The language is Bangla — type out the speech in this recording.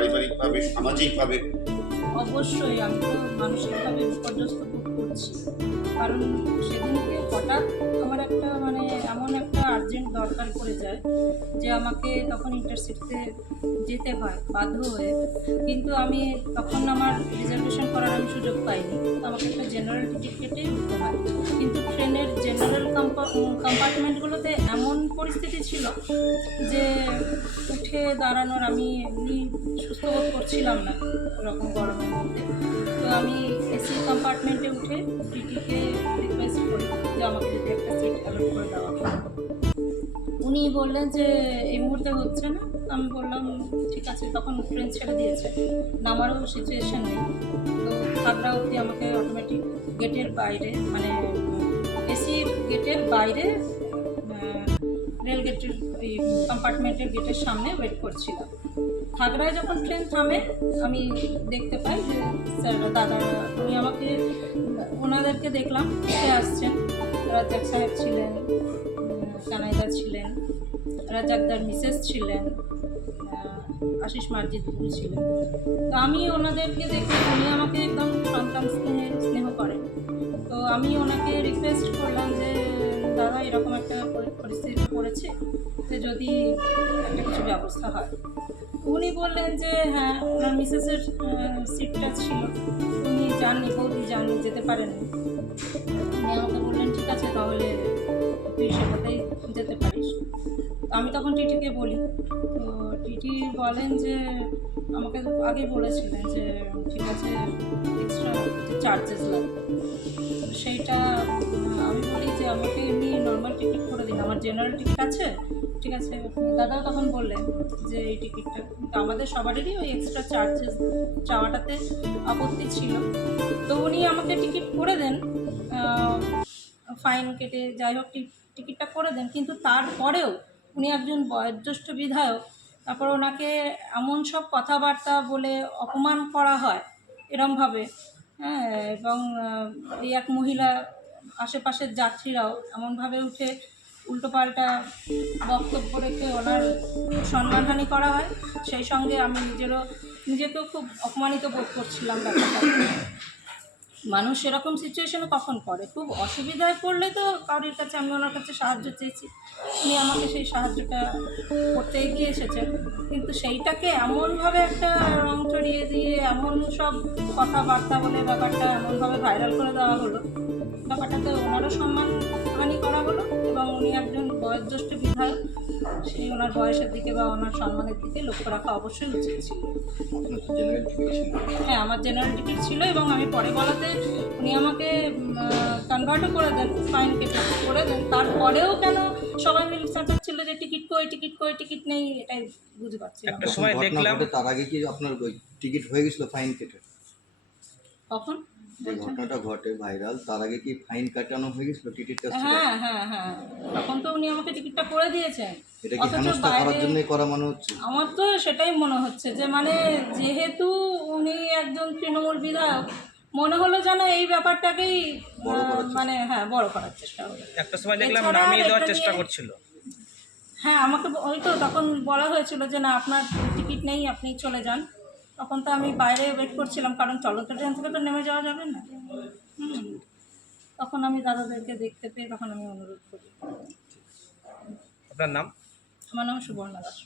পারিবারিকভাবে, সামাজিকভাবে? অবশ্যই, আমি তো মানসিকভাবে বিপর্যস্ত করছি। কারণ সেদিনকে হঠাৎ আমার একটা মানে এমন একটা আর্জেন্ট দরকার পড়ে যায় যে আমাকে তখন ইন্টারসিটিতে যেতে হয়, বাধ্য হয়ে। কিন্তু আমি তখন আমার রিজার্ভেশন করার আমি সুযোগ পাইনি। আমাকে একটা জেনারেল টিকিট উঠতে হয়। কিন্তু ট্রেনের জেনারেল কম্পার্টমেন্টগুলোতে এমন পরিস্থিতি ছিল যে উঠে দাঁড়ানোর আমি এমনি সুস্থ বোধ করছিলাম না ওরকম গরমের মধ্যে। তো আমি এসি কম্পার্টমেন্টে উঠে টিটিকে রিকোয়েস্ট করি যে আমাকে যদি একটা সিট অ্যালট করে দেওয়া উনি বললেন যে, এই মুহূর্তে হচ্ছে না? আমি বললাম, ঠিক আছে। তখন ট্রেন ছেড়ে দিয়েছে। নামারও সিচুয়েশন নেই। তো খাগড়া অবধি আমাকে অটোমেটিক গেটের বাইরে মানে এসির গেটের বাইরে রেল গেটের কম্পার্টমেন্টের গেটের সামনে ওয়েট করছিলাম খাগড়ায় যখন ট্রেন থামে, আমি দেখতে পাই যে, স্যার, দাদা, উনি আমাকে, ওনাদেরকে দেখলাম আসছেন রাজ্জাক সাহেব ছিলেন কানাইদা ছিলেন, রাজ্জাকদার মিসেস ছিলেন আশিস মার্জিদ ছিলেন। তো আমি ওনাদেরকে দেখে উনি আমাকে একদম সন্তান স্নেহে, স্নেহ করেন। তো আমি ওনাকে রিকোয়েস্ট করলাম যে, দাদা, এরকম একটা পরিস্থিতি পড়েছে যে যদি একটা কিছু ব্যবস্থা হয়। উনি বললেন যে হ্যাঁ ওনার মিসেসের সিটটা ছিল। উনি যাননি, বৌদি যাননি, যেতে পারেননি। আমাকে তুই সেটাতেই যেতে পারিস। আমি তখন টিটিকে বলি, তো টিটি বলেন যে, আমাকে আগে বলেছিলেন যে, ঠিক আছে এক্সট্রা চার্জেস লাগবে। সেইটা, আমি বলি যে, আমাকে এমনি নর্মাল টিকিট করে দিন। আমার জেনারেল টিকিট আছে, ঠিক আছে, দাদাও তখন বললেন যে, এই টিকিটটা আমাদের সবারই ওই এক্সট্রা চার্জেস চাওয়াটাতে আপত্তি ছিল। তো উনি আমাকে টিকিট করে দেন ফাইন কেটে, যাই হোক টিকিটটা করে দেন, কিন্তু তারপরেও উনি একজন বয়োজ্যেষ্ঠ বিধায়ক, তারপর ওনাকে এমন সব কথাবার্তা বলে অপমান করা হয় এরমভাবে হ্যাঁ এবং এই এক মহিলা আশেপাশের যাত্রীরাও এমনভাবে উঠে উল্টোপাল্টা বক্তব্য রেখে ওনার সম্মানহানি করা হয়। সেই সঙ্গে আমি নিজেরও, নিজেকেও খুব অপমানিত বোধ করছিলাম ব্যাপারটা। মানুষ এরকম সিচুয়েশনে কখন পড়ে? খুব অসুবিধায় পড়লে তো কারোর কাছে আমি ওনার কাছে সাহায্য চেয়েছি। উনি আমাকে সেই সাহায্যটা করতে এগিয়ে এসেছেন। কিন্তু সেইটাকে এমনভাবে একটা রং চড়িয়ে দিয়ে এমন সব কথাবার্তা বলে ব্যাপারটা এমনভাবে ভাইরাল করে দেওয়া হলো ব্যাপারটাতে ওনারও সম্মানহানি করা হলো এবং উনি একজন বয়োজ্যেষ্ঠ বিধায়ক। সেই ওনার বয়সের দিকে বা ওনার সম্মানের দিকে লক্ষ্য রাখা অবশ্যই উচিত ছিল। তো হ্যাঁ আমার জেনারেল টিকিট ছিল এবং আমি পরে বলাতে উনি আমাকে কনভার্টও করে দেন ফাইন কেটে করে দেন। তারপরেও কেন সবাই মিলে ছিল যে টিকিট কই টিকিট কই টিকিট নেই এটাই বুঝতে পারছি একটা সময় দেখলাম তার আগে কি আপনার টিকিট হয়ে গেছিল ফাইন কেটে কখন? যে ঘটনাটা ঘটে ভাইরাল তার আগে কি ফাইন কাটানো হয়ে গেছিল টিকিটটা হ্যাঁ হ্যাঁ হ্যাঁ। তখন তো উনি আমাকে টিকিটটা করে দিয়েছেন। এটা কি হেনস্থা করার জন্যই করা মনে হচ্ছে? আমার তো সেটাই মনে হচ্ছে যে মানে যেহেতু উনি একজন তৃণমূল বিধায়ক মনে হলো যেন এই ব্যাপারটাকেই। মানে হ্যাঁ বড় করার চেষ্টা হলো একটা সময় দেখলাম নামিয়ে দেওয়ার চেষ্টা করছিল। হ্যাঁ আমাকে ওই তো তখন বলা হয়েছিল যে না আপনার টিকিট নেই আপনি চলে যান। তখন তো আমি বাইরে ওয়েট করছিলাম কারণ চলন্ত ট্রেন থেকে তো নেমে যাওয়া যাবে না। হুম। তখন আমি দাদাদেরকে দেখতে পেয়ে তখন আমি অনুরোধ করি। আপনার নাম? আমার নাম সুবর্ণা দাস।